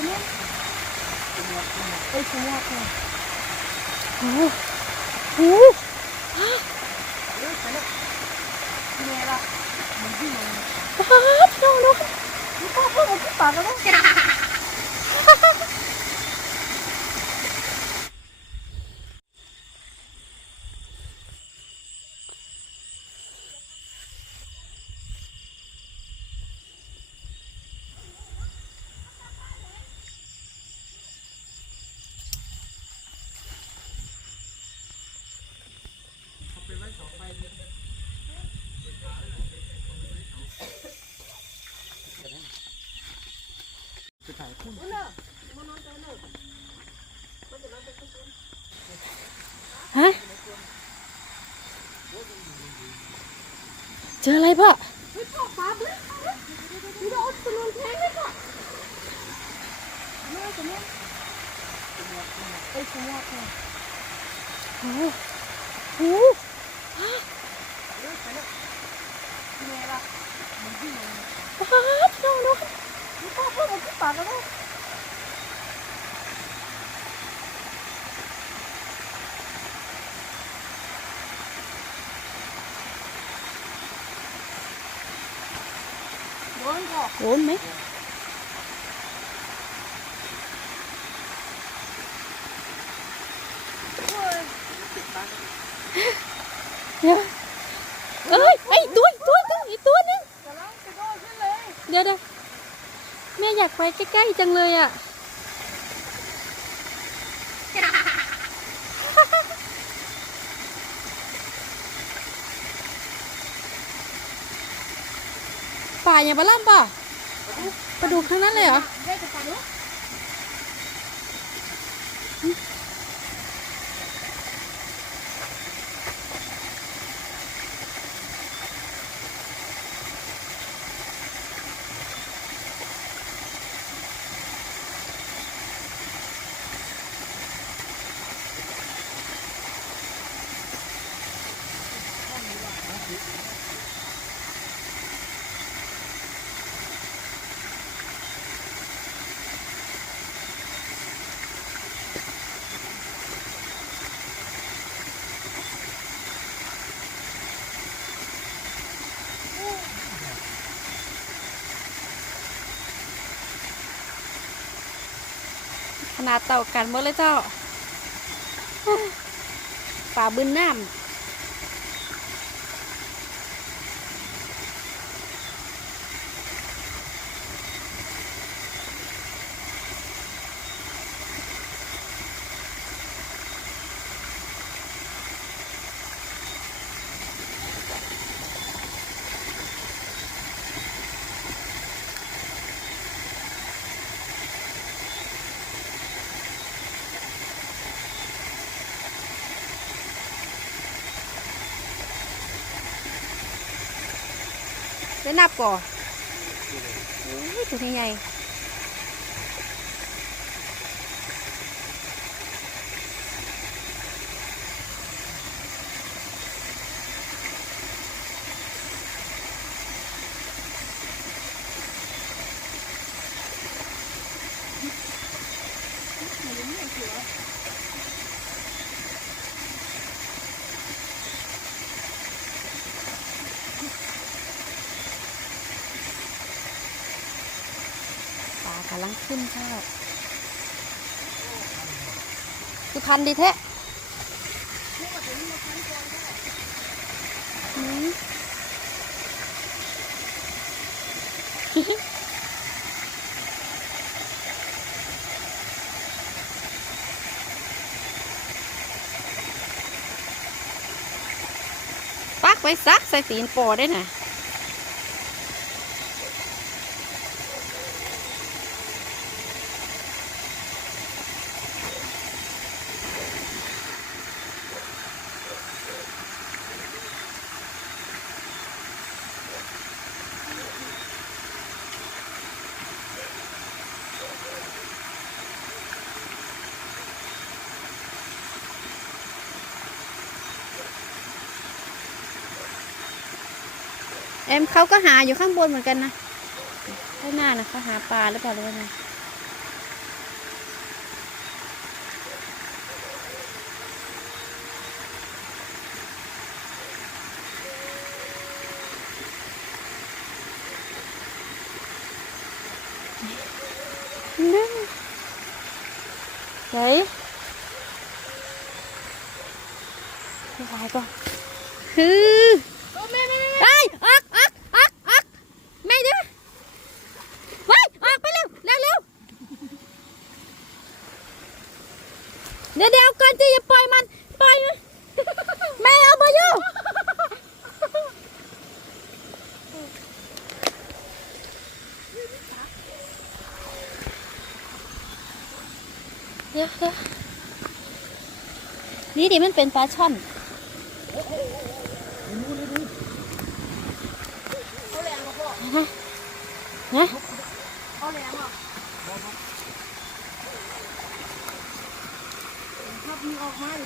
semua. Eh, semua tu. Oh. Oh. Ya, sana. Ini lah. Mungkin yang ป๊าดน้องน้อง Lupa apa mau kita ฮะเจออะไรพ่อโอ้โหฮะบ้าพี่น้อง โดนขึ้นเลยเดี๋ยวเดี๋ยวแม่ อยากไปใกล้ๆจังเลยอะป่าอย่างปลาล่ำป่ะปลาดุกทั้งนั้นเลยเหรอ ขนาดเต่ากันเมดเลยเจ้าป่าบึนน้ำ ได้นับก่อนโอ้ยตัวใหญ่ๆป่ากำลังขึ้นเจ้า คือพันดีแท้อืมปักไว้ซักใส่ตีนปอได้น่ะ เอ็มเขาก็หาอยู่ข้างบนเหมือนกันนะข้างหน้านะเขาหาปลาหรือเปล่าหรือว่าไงไหนไปก่อนคือโอ้แม่แม่ไอ้ นี่ดิมันเป็นปลาช่อนเขาแรงมาพ่อนะ เขาแรงอะครับมีออกมาดิ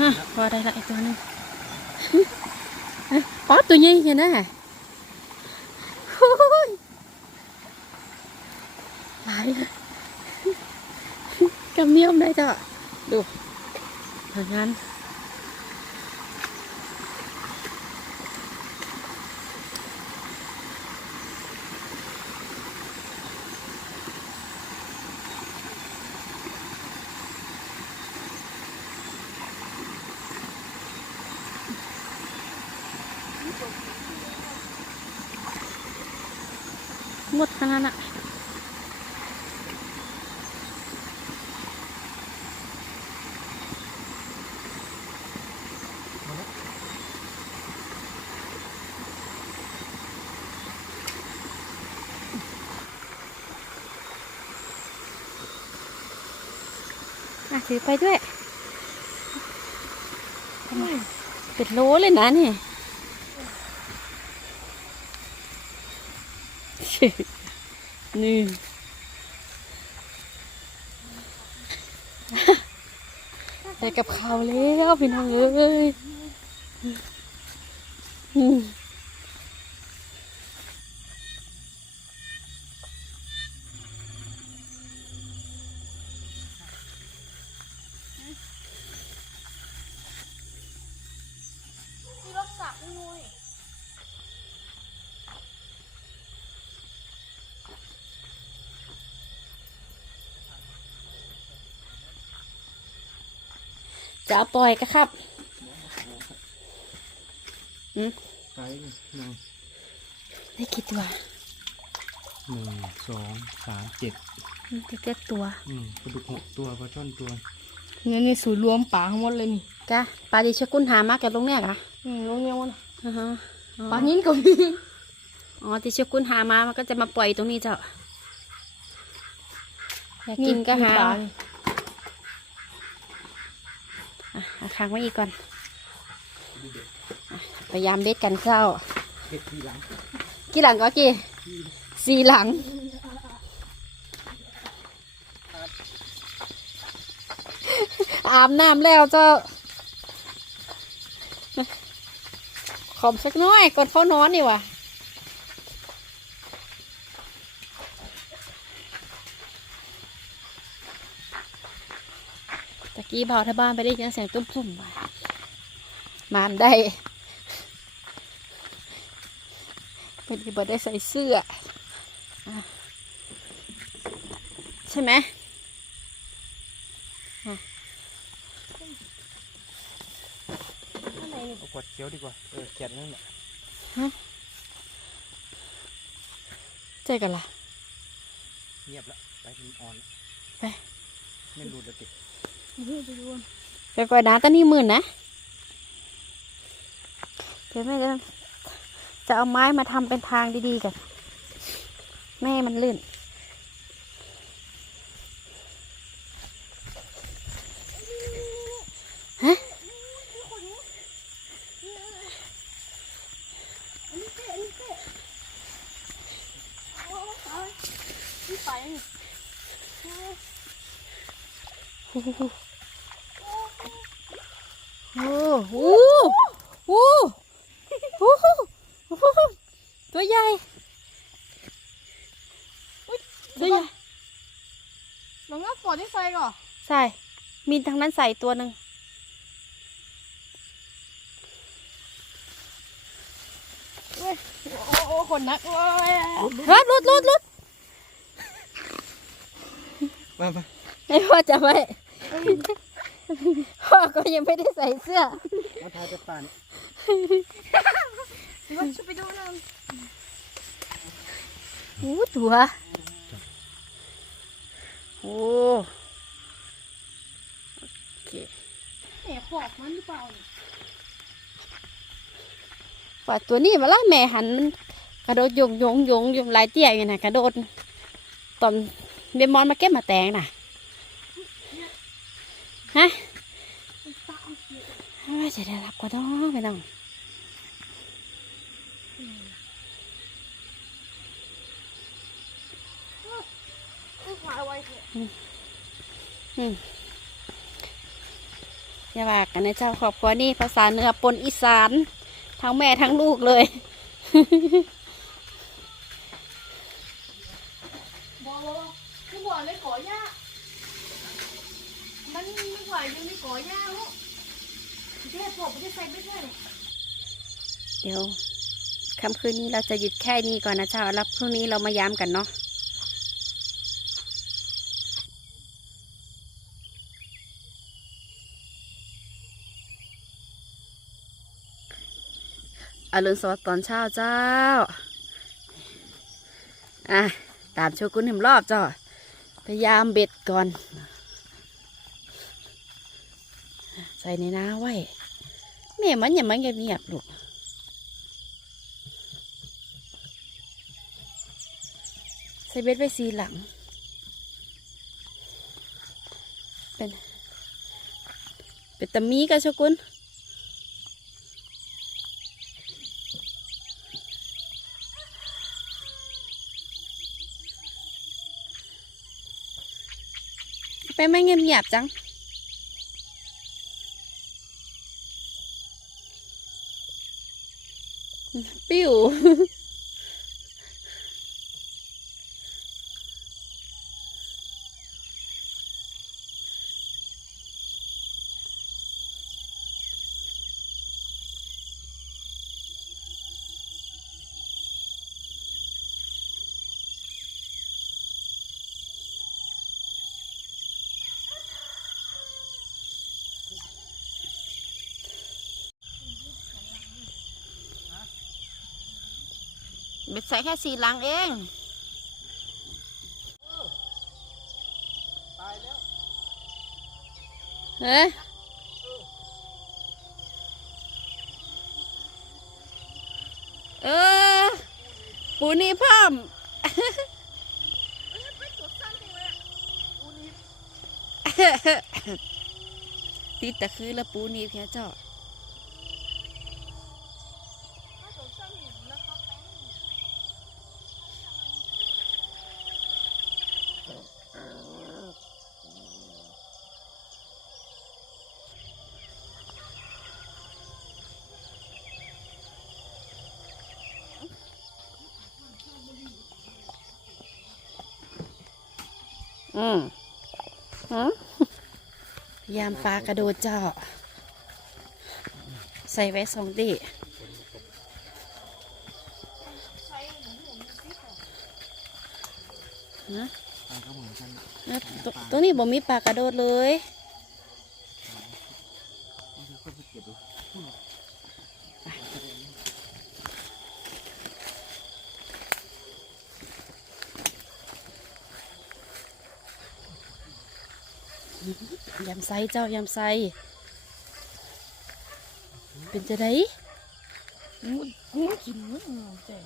ฮะพ อได้ละอีกตัวนึงป๊อดตัวนี้เห็นไหมโอ้ยหลายเลยกำเนียมได้จ้ะดูอย่างนั้น หมดขนาดน่ะอะถือไปด้วย เป็นโลเลยนะนี่ นี่ได้กับข้าวแล้วพี่น้องเอ้ยอืม มีรถสักนุ้ย จะเอาปล่อยก็ครับไซส์หนึ่งได้กี่ตัวหนึ่งสองสามเจ็ดอืมได้เจ็ดตัวอืมปลาดุกหกตัวปลาช่อนตัวนี่นี่สูตรรวมป่าทั้งหมดเลยนี่จ้ะปลาดิชกุนหามากับลงเนี่ยกะอืมลงเนี่ยมันอ่าฮะอ๋อป่านี้ก็มีอ๋อดิชกุนหามามันก็จะมาปล่อยตรงนี้เจ้าอยากกินก็หา ป่า เอานี่อะเอาค้างไว้อีกก่อน พยายามเบ็ดกันเข้าเห็ดทีหลังกี่หลังก็กี่สี่หลัง อาบน้ำแล้วเจ้า ขอบสักน้อยก่อนเข้านอนนี่วะ กี้เบาที่บ้านไปได้ยินเสียงตุ้มสุ่มไปมานได้เป็นที่บอได้ใส่เสื้ออะใช่ไหมเอากวดเขียวดีกว่า เออเขียดนั่นแหละเจอกันละเงียบละไปถึงอ่อนละไป ไม่รู้จะติดนี่ ไปไปก่อนนะตอนนี้หมื่นนะเดี๋ยวแม่จะจะเอาไม้มาทำเป็นทางดีๆกันแม่มันลื่น ฮะ นี่ไปนี่ โอ้โหโอ้โหโอ้โหโอ้โหโอ้โหตัวใหญ่ ตัวใหญ่ลองงับก่อนที่ใส่ก่อนใส่ มีทางนั้นใส่ตัวหนึ่งโอ้โอ้คนนักโอ้ยเฮ้ยลุดลุดลุดมามาให้พ่อจะไว้พ่อก็ยังไม่ได้ใส่เสื้อมาทายจะป่านว่าจะไปดูหนังอู้ตัว โอ้โอเคแหมขอบมันหรือเปล่าเนี่ยว่าตัวนี้มาละแม่หันมันกระโดดยงยงยงยงหลายเตี้ยอยู่นะกระโดดตอนเดมอนมาเก็บมาแตงน่ะฮะว่าจะได้รับก็ต้องไปต้อง มาไว้เถอะ อย่าว่ากันนะเจ้าครอบครัวนี่ภาษาเหนือปนอีสาน ทั้งแม่ทั้งลูกเลยบอกบอกคือบอกเลยขอย่ามันไม่ไหวยังไม่ขอย่าลูกแค่ผมไม่ได้ใส่ไม่ใช่เลยเดี๋ยวค่ำคืนนี้เราจะหยุดแค่นี้ก่อนนะเจ้าแล้วพรุ่งนี้เรามาย้ำกันเนาะ อรุณสวัสดิ์ตอนเช้าเจ้า อะ ตามโชกุนหนึ่งรอบเจ้าพยายามเบ็ดก่อน ใส่ในน้าไว้แม่มันอย่ามันเงียบๆลูกใส่เบ็ดไว้สีหลัง เป็น เป็นตะมีกะชกุน ไปไม่เงียบๆจัง ปิ้ว เบ็ดใส่แค่สีหลังเองตายแล้วเฮ้ยเออ ปูนี่พร้อมติดแต่คือแล้วปูนี่เพียเจ้า อืมอืมยามปลากระโดดเจ้าใส่ไว้สองดีฮะตายก็เหมือนกันเอ้ยตตัวนี้บ่มีปลากระโดดเลย นี่คือคนไปเก็บดู ยำไซเจ้ายำไซเป็นจะได้งูงูกินงูเจ๋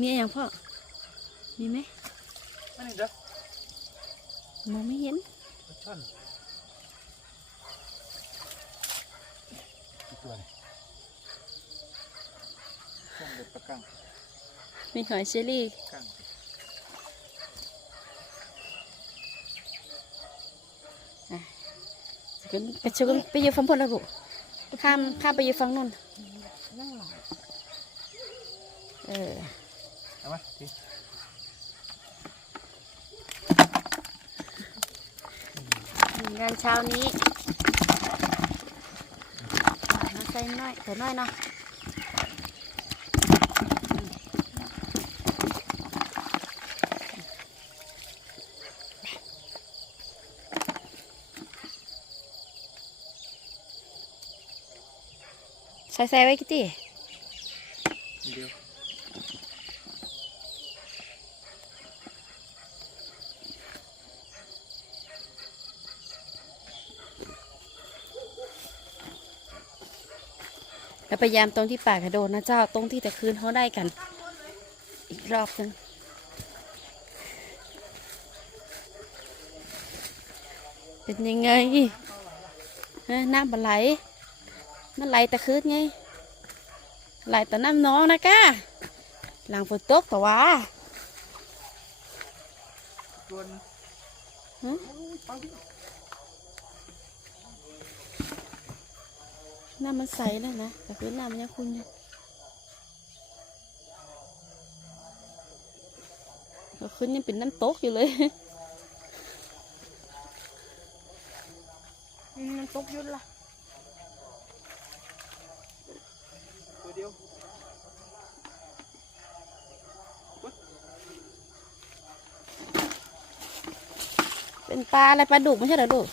มีอะไรอย่างพ่อ มีไหมอันนี้เด้อมองไม่เห็นปลาช่อน ตัวเนี่ยช่อนเด็ดปลากังมีหอยเชอรี่กังไปชกันไปอยู่ฟังพลแล้วบุไปข้ามข้ามไปอยู่ฝั่งนู้นนั่งหลังเออเอามาทีงานเช้านี้มาใส่น้อยใส่น้อยเนาะใส่ใส่ไว้กี่ตีเดียว พยายามตรงที่ปากกระโดดนะเจ้าตรงที่แต่คืนเขาได้กัน อีกรอบนึงเป็นยังไงฮะน้ำมันไหล มันไหลแต่คืนไงไหลแต่น้ำน้องนะก้าหลังฝนตกแต่ว่าส่วน ฮะ น้ำมันใสแล้วนะแต่คือน้ำมันยังคุณอยู่แต่คืนยังเป็นน้ำตกอยู่เลยมันตกยุดละตัวเดียวเป็นปลาอะไรปลาดุกไม่ใช่เหรอลูก